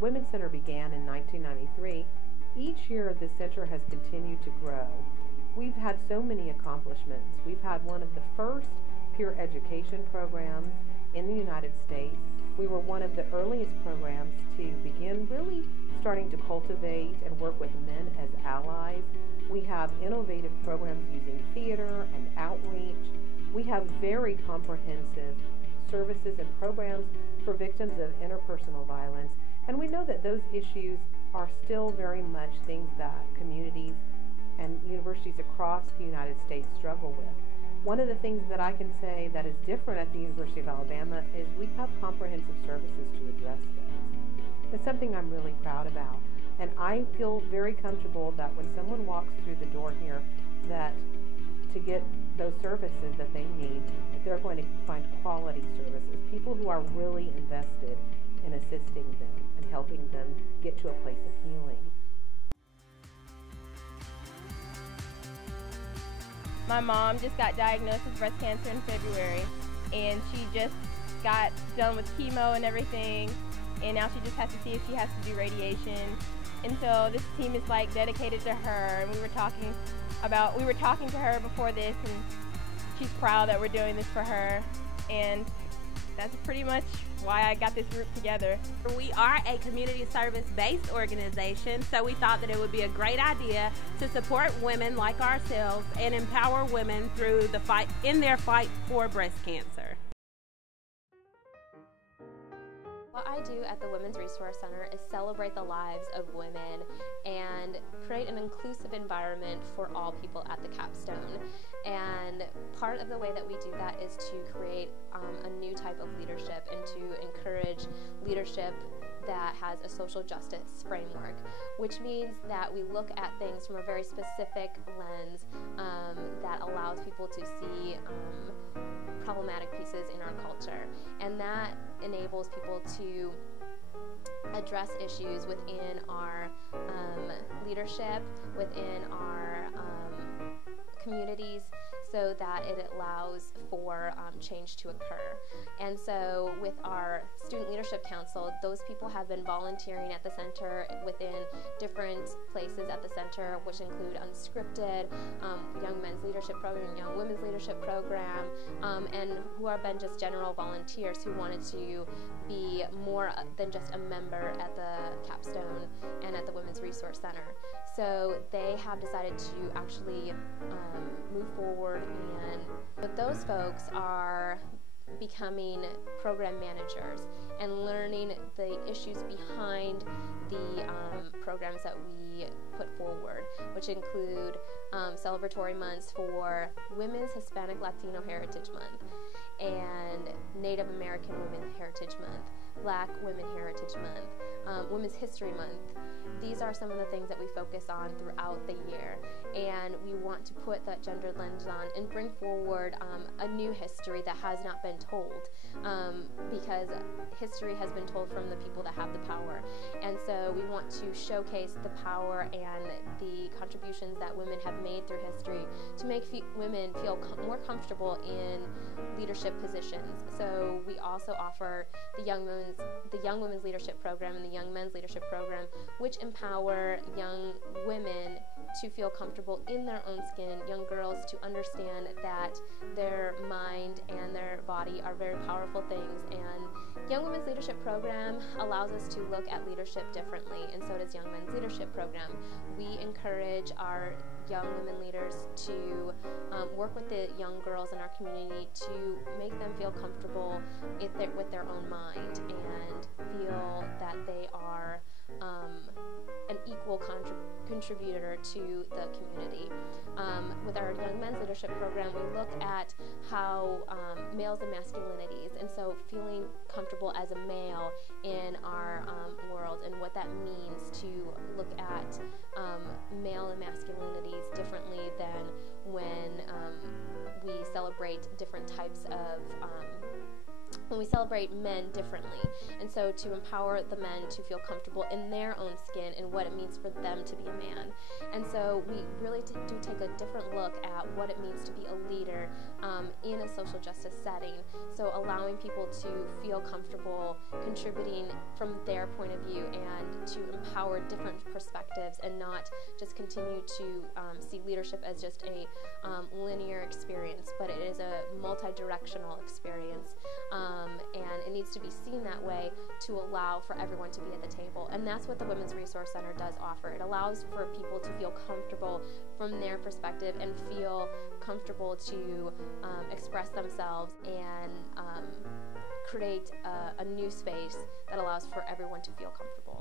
Women's Center began in 1993, each year the center has continued to grow. We've had so many accomplishments. We've had one of the first peer education programs in the United States. We were one of the earliest programs to begin really starting to cultivate and work with men as allies. We have innovative programs using theater and outreach. We have very comprehensive services and programs for victims of interpersonal violence. And we know that those issues are still very much things that communities and universities across the United States struggle with. One of the things that I can say that is different at the University of Alabama is we have comprehensive services to address this. It's something I'm really proud about. And I feel very comfortable that when someone walks through the door here, that to get those services that they need, that they're going to find quality services, people who are really invested in assisting them and helping them get to a place of healing. My mom just got diagnosed with breast cancer in February, and she just got done with chemo and everything, and now she just has to see if she has to do radiation. And so this team is like dedicated to her, and we were talking to her before this, and she's proud that we're doing this for her, and that's pretty much why I got this group together. We are a community service-based organization, so we thought that it would be a great idea to support women like ourselves and empower women through the fight in their fight for breast cancer. What I do at the Women's Resource Center is celebrate the lives of women and create an inclusive environment for all people at the capstone. And part of the way that we do that is to create a new type of leadership and to encourage leadership that has a social justice framework, which means that we look at things from a very specific lens that allows people to see problematic pieces in our culture, and that enables people to address issues within our leadership, within our communities, so that it allows for change to occur. And so with our Student Leadership Council, those people have been volunteering at the center within different places at the center, which include Unscripted, Young Men's Leadership Program, Young Women's Leadership Program, and who have been just general volunteers who wanted to be more than just a member at the capstone and at the Women's Resource Center. So they have decided to actually move forward, but those folks are becoming program managers and learning the issues behind the programs that we put forward, which include celebratory months for Women's Hispanic Latino Heritage Month and Native American Women Heritage Month, Black Women Heritage Month, Women's History Month. These are some of the things that we focus on throughout the year, and we want to put that gendered lens on and bring forward a new history that has not been told, because history has been told from the people that have the power. And so we want to showcase the power and the contributions that women have made through history to make women feel more comfortable in leadership positions. So we also offer the Young Women's Leadership Program and the Young Men's Leadership Program, which empower young women to feel comfortable in their own skin, young girls to understand that their mind and their body are very powerful things. And Young Women's Leadership Program allows us to look at leadership differently, and so does Young Men's Leadership Program. We encourage our young women leaders to work with the young girls in our community to make them feel comfortable with their own mind and feel that they are an equal contributor to the community. With our Young Men's Leadership Program, we look at how males and masculinities, and so feeling comfortable as a male in our world and what that means to look at male and masculinities differently than when we celebrate different types of when we celebrate men differently. And so to empower the men to feel comfortable in their own skin and what it means for them to be a man. And so we really do take a different look at what it means to be a leader in a social justice setting. So allowing people to feel comfortable contributing from their point of view and to empower different perspectives and not just continue to see leadership as just a linear experience, but it is a multi-directional experience. And it needs to be seen that way to allow for everyone to be at the table. And that's what the Women's Resource Center does offer. It allows for people to feel comfortable from their perspective and feel comfortable to express themselves and create a new space that allows for everyone to feel comfortable.